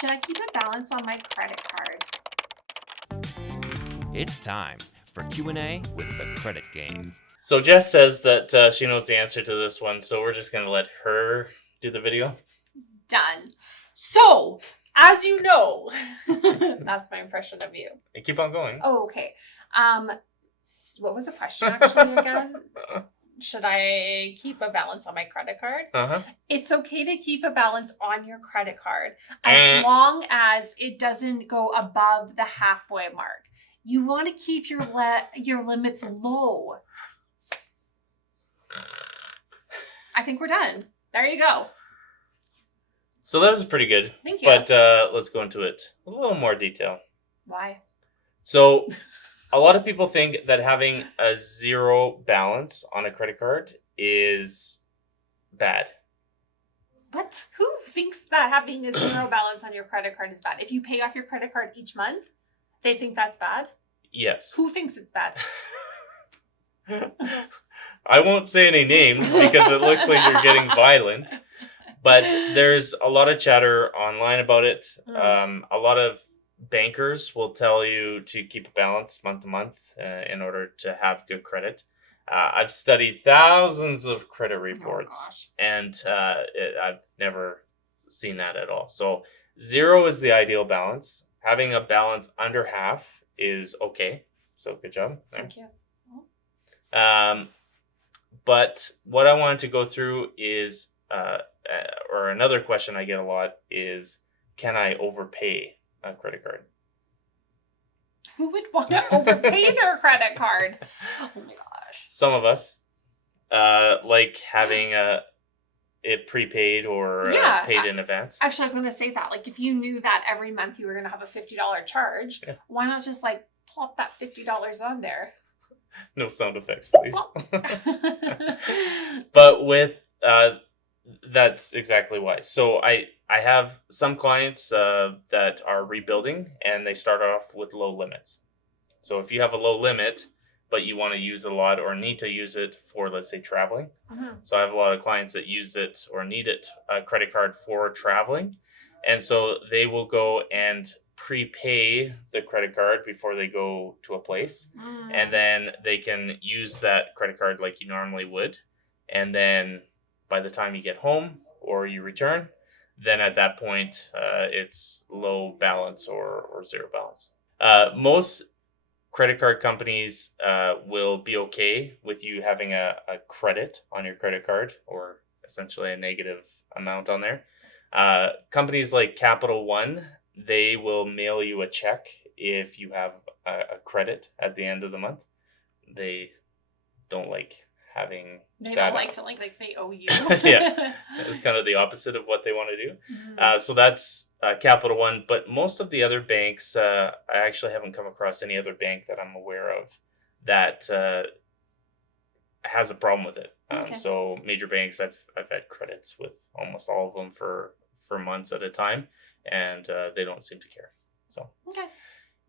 Should I keep a balance on my credit card? It's time for Q&A with the Credit Game. So Jess says that she knows the answer to this one, so we're just going to let her do the video. Done. So, as you know, that's my impression of you. And keep on going. Oh, okay. What was the question actually again? Should I keep a balance on my credit card? Uh-huh. It's okay to keep a balance on your credit card as long as it doesn't go above the halfway mark. You want to keep your limits low. I think we're done. There you go. So that was pretty good. Thank you. But let's go into it a little more detail. Why? So a lot of people think that having a zero balance on a credit card is bad. What? Who thinks that having a zero balance on your credit card is bad? If you pay off your credit card each month, they think that's bad? Yes. Who thinks it's bad? I won't say any names because it looks like you're getting violent. But there's a lot of chatter online about it. A lot of bankers will tell you to keep a balance month to month in order to have good credit. I've studied thousands of credit reports, and I've never seen that at all. So 0 is the ideal balance. Having a balance under half is okay. So good job. Thank you. But what I wanted to go through is, or another question I get a lot is, can I overpay a credit card? Who would want to overpay their credit card? Oh my gosh. Some of us like having it prepaid or paid in advance. Actually, I was going to say that. Like, if you knew that every month you were going to have a $50 charge, why not just like plop that $50 on there? No sound effects, please. But with that's exactly why. So I have some clients that are rebuilding, and they start off with low limits. So if you have a low limit, but you want to use a lot or need to use it for, let's say, traveling. Mm-hmm. So I have a lot of clients that use it or need it, a credit card for traveling. And so they will go and prepay the credit card before they go to a place. And then they can use that credit card like you normally would. And then by the time you get home or you return, then at that point, it's low balance or zero balance. Most credit card companies will be okay with you having a credit on your credit card, or essentially a negative amount on there. Companies like Capital One, they will mail you a check if you have a credit at the end of the month. They don't like having They that. don't like feeling like they owe you. Yeah, it's kind of the opposite of what they want to do. Mm-hmm. So that's Capital One. But most of the other banks, I actually haven't come across any other bank that I'm aware of that has a problem with it. Okay. So major banks, I've had credits with almost all of them for months at a time, and they don't seem to care. So okay.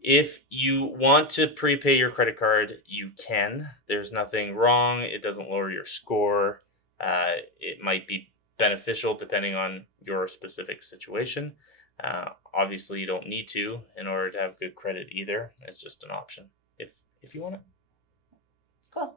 If you want to prepay your credit card, you can. There's nothing wrong. It doesn't lower your score. It might be beneficial depending on your specific situation. Obviously, you don't need to in order to have good credit either. It's just an option if you want it. Cool.